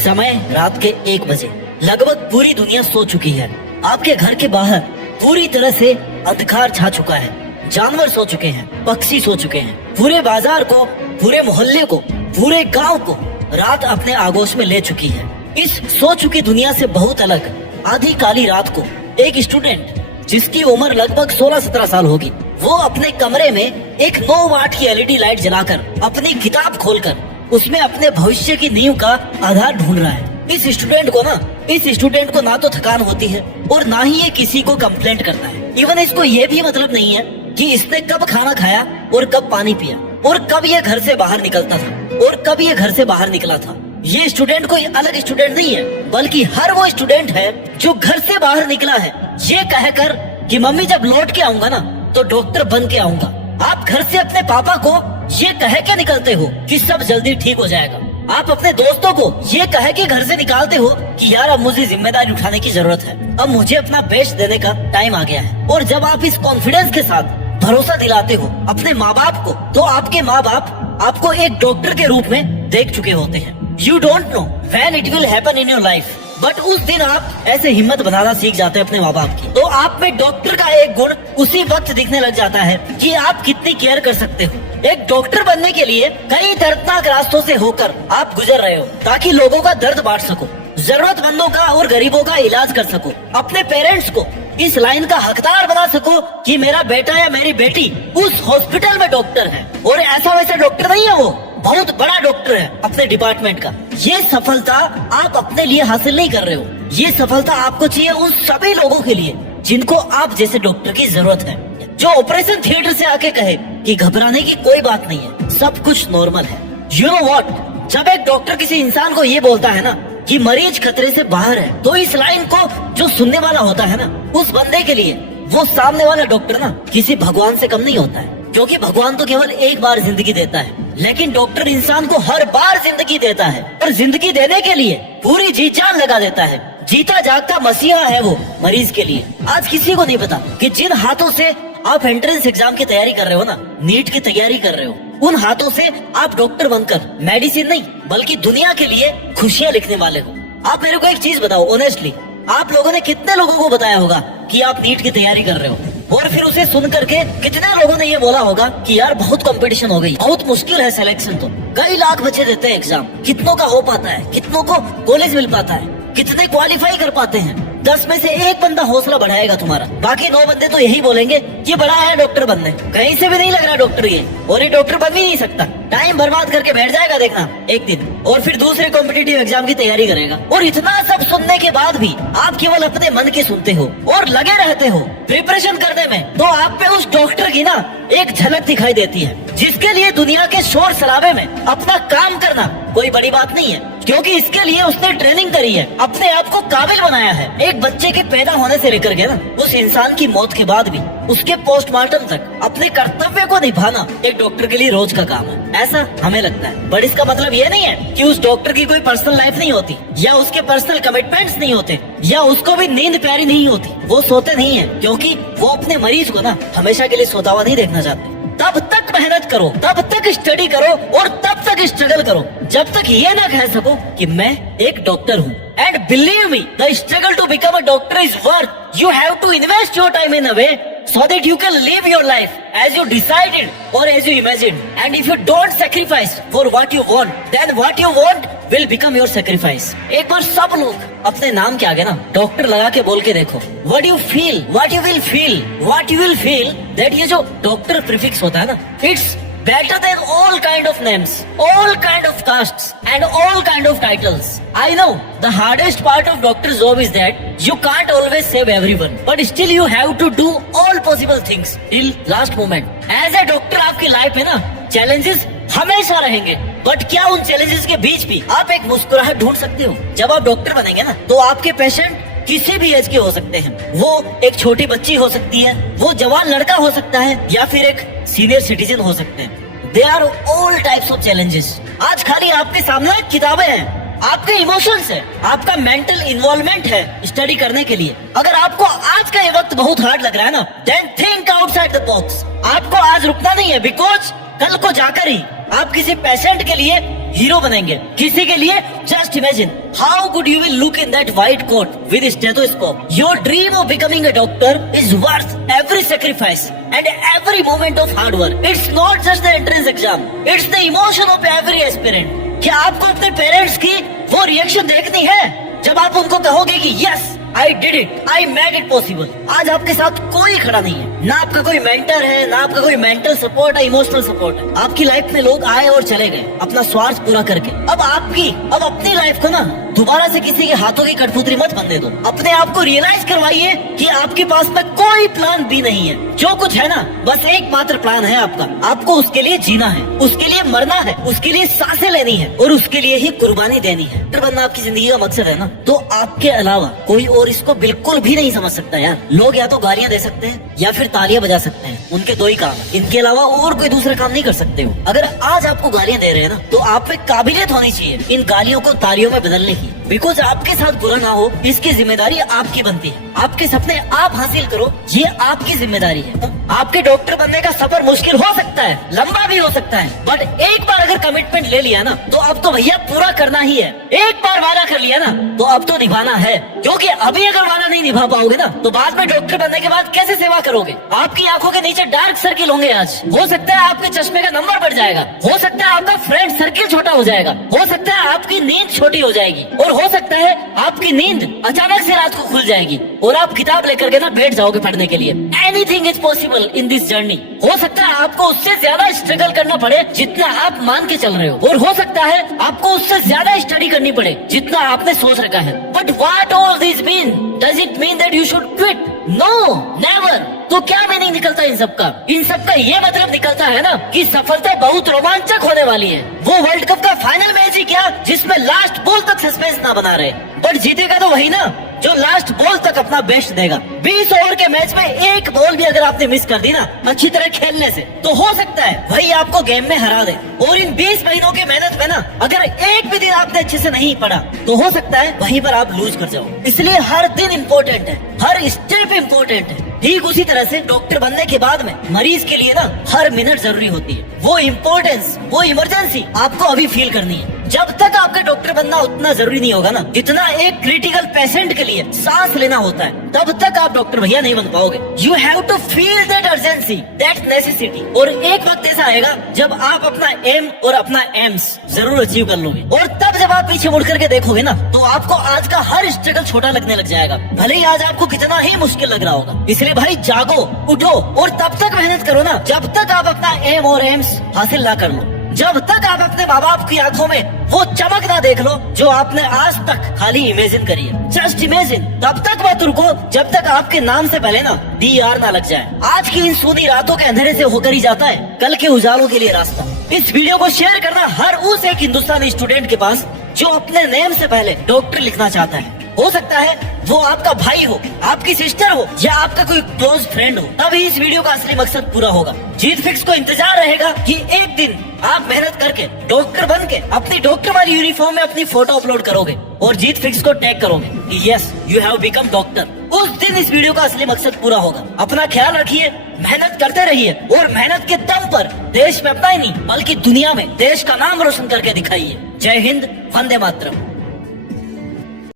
समय रात के 1 बजे। लगभग पूरी दुनिया सो चुकी है। आपके घर के बाहर पूरी तरह से अंधकार छा चुका है। जानवर सो चुके हैं, पक्षी सो चुके हैं। पूरे बाजार को, पूरे मोहल्ले को, पूरे गांव को रात अपने आगोश में ले चुकी है। इस सो चुकी दुनिया से बहुत अलग आधी काली रात को एक स्टूडेंट जिसकी उम्र लगभग 16-17 साल होगी, वो अपने कमरे में एक 9 वाट की एलईडी लाइट जलाकर अपनी किताब खोलकर उसमें अपने भविष्य की नींव का आधार ढूंढ रहा है। इस स्टूडेंट को ना तो थकान होती है और ना ही ये किसी को कंप्लेंट करता है। इवन इसको ये भी मतलब नहीं है कि इसने कब खाना खाया और कब पानी पिया और कब ये घर से बाहर निकलता था और कब ये घर से बाहर निकला था। ये स्टूडेंट कोई अलग स्टूडेंट नहीं है, बल्कि हर वो स्टूडेंट है जो घर से बाहर निकला है ये कहकर कि मम्मी जब लौट के आऊंगा ना तो डॉक्टर बन के आऊंगा। आप घर से अपने पापा को ये कह के निकलते हो कि सब जल्दी ठीक हो जाएगा। आप अपने दोस्तों को ये कह के घर से निकालते हो कि यार अब मुझे जिम्मेदारी उठाने की जरूरत है, अब मुझे अपना बेस्ट देने का टाइम आ गया है। और जब आप इस कॉन्फिडेंस के साथ भरोसा दिलाते हो अपने माँ बाप को, तो आपके माँ बाप आपको एक डॉक्टर के रूप में देख चुके होते हैं। You don't know when it will happen in your life, but उस दिन आप ऐसे हिम्मत बनाना सीख जाते हैं अपने माँ बाप की। तो आप में डॉक्टर का एक गुण उसी वक्त दिखने लग जाता है कि आप कितनी केयर कर सकते हो। एक डॉक्टर बनने के लिए कई दर्दनाक रास्तों से होकर आप गुजर रहे हो ताकि लोगों का दर्द बांट सको, जरूरतमंदों का और गरीबों का इलाज कर सको, अपने पेरेंट्स को इस लाइन का हकदार बना सको कि मेरा बेटा या मेरी बेटी उस हॉस्पिटल में डॉक्टर है। और ऐसा वैसा डॉक्टर नहीं है, वो बहुत बड़ा डॉक्टर है अपने डिपार्टमेंट का। ये सफलता आप अपने लिए हासिल नहीं कर रहे हो, ये सफलता आपको चाहिए उन सभी लोगों के लिए जिनको आप जैसे डॉक्टर की जरूरत है, जो ऑपरेशन थिएटर से आके कहे कि घबराने की कोई बात नहीं है, सब कुछ नॉर्मल है। यू नो व्हाट, जब एक डॉक्टर किसी इंसान को ये बोलता है ना कि मरीज खतरे से बाहर है, तो इस लाइन को जो सुनने वाला होता है ना, उस बंदे के लिए वो सामने वाला डॉक्टर ना किसी भगवान से कम नहीं होता है। क्योंकि भगवान तो केवल एक बार जिंदगी देता है, लेकिन डॉक्टर इंसान को हर बार जिंदगी देता है और जिंदगी देने के लिए पूरी जी जान लगा देता है। जीता जागता मसीहा है वो मरीज के लिए। आज किसी को नहीं पता कि जिन हाथों से आप एंट्रेंस एग्जाम की तैयारी कर रहे हो ना, नीट की तैयारी कर रहे हो, उन हाथों से आप डॉक्टर बनकर मेडिसिन नहीं बल्कि दुनिया के लिए खुशियाँ लिखने वाले हो। आप मेरे को एक चीज बताओ ऑनेस्टली, आप लोगों ने कितने लोगों को बताया होगा कि आप नीट की तैयारी कर रहे हो, और फिर उसे सुन करके कितने लोगों ने ये बोला होगा कि यार बहुत कंपटीशन हो गई, बहुत मुश्किल है सिलेक्शन, तो कई लाख बच्चे देते हैं एग्जाम, कितनों का हो पाता है, कितनों को कॉलेज मिल पाता है, कितने क्वालिफाई कर पाते हैं। 10 में से एक बंदा हौसला बढ़ाएगा तुम्हारा, बाकी 9 बंदे तो यही बोलेंगे ये बड़ा है डॉक्टर बनने, कहीं से भी नहीं लग रहा डॉक्टर ये, और ये डॉक्टर बन भी नहीं सकता। टाइम बर्बाद करके बैठ जाएगा देखना एक दिन, और फिर दूसरे कॉम्पिटिटिव एग्जाम की तैयारी करेगा। और इतना सब सुनने के बाद भी आप केवल अपने मन की सुनते हो और लगे रहते हो प्रिपरेशन करने में, तो आप पे उस डॉक्टर की ना एक झलक दिखाई देती है, जिसके लिए दुनिया के शोर शराबे में अपना काम करना कोई बड़ी बात नहीं है, क्योंकि इसके लिए उसने ट्रेनिंग करी है, अपने आप को काबिल बनाया है। एक बच्चे के पैदा होने से लेकर के ना उस इंसान की मौत के बाद भी उसके पोस्टमार्टम तक अपने कर्तव्य को निभाना एक डॉक्टर के लिए रोज का काम है, ऐसा हमें लगता है। बट इसका मतलब ये नहीं है कि उस डॉक्टर की कोई पर्सनल लाइफ नहीं होती, या उसके पर्सनल कमिटमेंट्स नहीं होते, या उसको भी नींद प्यारी नहीं होती। वो सोते नहीं है क्योंकि वो अपने मरीज को ना हमेशा के लिए सोता हुआ नहीं देखना चाहते। तब तक मेहनत करो, तब तक स्टडी करो और तब तक स्ट्रगल करो जब तक ये ना कह सको कि मैं एक डॉक्टर हूँ। And believe me, the struggle to become a doctor is worth. You have to invest your time in a way so that you can live your life as you decided or as you imagined. And if you don't sacrifice for what you want, then what you want will become your sacrifice. एक बार सब लोग अपने नाम के आगे ना doctor लगा के बोल के देखो, what you feel, what you will feel, what you will feel, that ये जो डॉक्टर प्रीफिक्स होता है ना, it's better than all kind of names, all kind of castes and all kind of titles. I know the hardest part of doctor's job is that you can't always save everyone, but still you have to do all possible things till last moment. As a doctor आपकी life में ना challenges हमेशा रहेंगे, but क्या उन challenges के बीच भी आप एक मुस्कुराहट ढूंढ सकते हो? जब आप डॉक्टर बनेंगे ना तो आपके पेशेंट किसी भी एज के हो सकते हैं। वो एक छोटी बच्ची हो सकती है, वो जवान लड़का हो सकता है, या फिर एक सीनियर सिटीजन हो सकते हैं। They are all types of challenges. आज खाली आपके सामने किताबें हैं, आपके इमोशंस है, आपका मेंटल इन्वॉल्वमेंट है स्टडी करने के लिए। अगर आपको आज का ये वक्त बहुत हार्ड लग रहा है ना, then think outside the box. आपको आज रुकना नहीं है, बिकॉज कल को जाकर ही आप किसी पेशेंट के लिए हीरो बनेंगे। किसी के लिए just imagine how good you will look in that white coat with stethoscope. Your dream of becoming a doctor is worth every sacrifice and every moment of hard work. It's not just the entrance exam, it's the emotion of every aspirant. क्या आपको अपने parents की वो reaction देखनी है जब आप उनको कहोगे कि yes I did it, I made it possible. आज आपके साथ कोई खड़ा नहीं है, ना आपका कोई मेंटर है, ना आपका कोई मेंटल सपोर्ट है, इमोशनल सपोर्ट है। आपकी लाइफ में लोग आए और चले गए अपना स्वार्थ पूरा करके। अब अपनी लाइफ को ना दोबारा से किसी के हाथों की कठपुतली मत बनने दो। अपने आप को रियलाइज करवाइए कि आपके पास में कोई प्लान बी नहीं है। जो कुछ है ना बस एकमात्र प्लान है आपका। आपको उसके लिए जीना है, उसके लिए मरना है, उसके लिए सांसें लेनी है और उसके लिए ही कुर्बानी देनी है। डॉक्टर बनना आपकी जिंदगी का मकसद है ना, तो आपके अलावा कोई और इसको बिल्कुल भी नहीं समझ सकता यार। लोग या तो गालियां दे सकते हैं या फिर तालियां बजा सकते हैं, उनके दो ही काम है। इनके अलावा और कोई दूसरा काम नहीं कर सकते हो। अगर आज आपको गालियां दे रहे हैं ना तो आप पे काबिलियत होनी चाहिए इन गालियों को तालियों में बदलने की। बिकॉज आपके साथ बुरा ना हो इसकी जिम्मेदारी आपकी बनती है। आपके सपने आप हासिल करो, ये आपकी जिम्मेदारी है। आपके डॉक्टर बनने का सफर मुश्किल हो सकता है, लंबा भी हो सकता है, बट एक बार अगर कमिटमेंट ले लिया ना तो अब तो भैया पूरा करना ही है। एक बार वादा कर लिया ना तो अब तो निभाना है, क्योंकि अभी अगर वादा नहीं निभा पाओगे ना तो बाद में डॉक्टर बनने के बाद कैसे सेवा करोगे। आपकी आंखों के नीचे डार्क सर्किल होंगे। आज हो सकता है आपके चश्मे का नंबर बढ़ जाएगा, हो सकता है आपका फ्रेंड सर्किल छोटा हो जाएगा, हो सकता है आपकी नींद छोटी हो जाएगी और हो सकता है आपकी नींद अचानक से रात को खुल जाएगी और आप किताब लेकर के ना बैठ जाओगे पढ़ने के लिए। Anything is possible in this journey. हो सकता है आपको उससे ज्यादा स्ट्रगल करना पड़े जितना आप मान के चल रहे हो, और हो सकता है आपको उससे ज्यादा स्टडी करनी पड़े जितना आपने सोच रखा है। But what all this mean? Does it mean that you should quit? No, never. तो क्या मीनिंग निकलता है इन सब का? इन सब का ये मतलब निकलता है ना कि सफलता बहुत रोमांचक होने वाली है। वो वर्ल्ड कप का फाइनल मैच ही क्या जिसमें लास्ट बॉल तक सस्पेंस ना बना रहे, बट जीतेगा तो वही ना जो लास्ट बॉल तक अपना बेस्ट देगा। 20 ओवर के मैच में एक बॉल भी अगर आपने मिस कर दी ना अच्छी तरह खेलने से तो हो सकता है वही आपको गेम में हरा दे। और इन 20 महीनों की मेहनत में ना अगर एक भी दिन आपने अच्छे से नहीं पढ़ा तो हो सकता है वहीं पर आप लूज कर जाओ। इसलिए हर दिन इम्पोर्टेंट है, हर स्टेप इम्पोर्टेंट है। ठीक उसी तरह से डॉक्टर बनने के बाद में मरीज के लिए ना हर मिनट जरूरी होती है। वो इम्पोर्टेंस, वो इमरजेंसी आपको अभी फील करनी है। जब तक आपका डॉक्टर बनना उतना जरूरी नहीं होगा ना जितना एक क्रिटिकल पेशेंट के लिए सांस लेना होता है, तब तक आप डॉक्टर भैया नहीं बन पाओगे। You have to feel that urgency, that necessity. और एक वक्त ऐसा आएगा जब आप अपना एम और अपना एम्स जरूर अचीव कर लोगे, और तब जब आप पीछे मुड़ करके देखोगे ना तो आपको आज का हर स्ट्रगल छोटा लगने लग जाएगा, भले ही आज आपको कितना ही मुश्किल लग रहा होगा। इसलिए भाई जागो, उठो और तब तक मेहनत करो ना जब तक आप अपना एम और एम्स हासिल ना कर लो, जब तक आप अपने माँ बाप की आंखों में वो चमक ना देख लो जो आपने आज तक खाली इमेजिन करी है। Just imagine. तब तक मत रुको जब तक आपके नाम से पहले ना DR ना लग जाए। आज की इन सूनी रातों के अंधेरे से होकर ही जाता है कल के उजालों के लिए रास्ता। इस वीडियो को शेयर करना हर उस एक हिंदुस्तानी स्टूडेंट के पास जो अपने नेम से पहले डॉक्टर लिखना चाहता है। हो सकता है वो आपका भाई हो, आपकी सिस्टर हो या आपका कोई क्लोज फ्रेंड हो, तभी इस वीडियो का असली मकसद पूरा होगा। जीत फिक्स को इंतजार रहेगा कि एक दिन आप मेहनत करके डॉक्टर बन के अपनी डॉक्टर वाली यूनिफॉर्म में अपनी फोटो अपलोड करोगे और जीत फिक्स को टैग करोगे कि yes you have become doctor. उस दिन इस वीडियो का असली मकसद पूरा होगा। अपना ख्याल रखिए, मेहनत करते रहिए और मेहनत के दम पर देश में अपना ही नहीं बल्कि दुनिया में देश का नाम रोशन करके दिखाइए। जय हिंद, वंदे मातरम।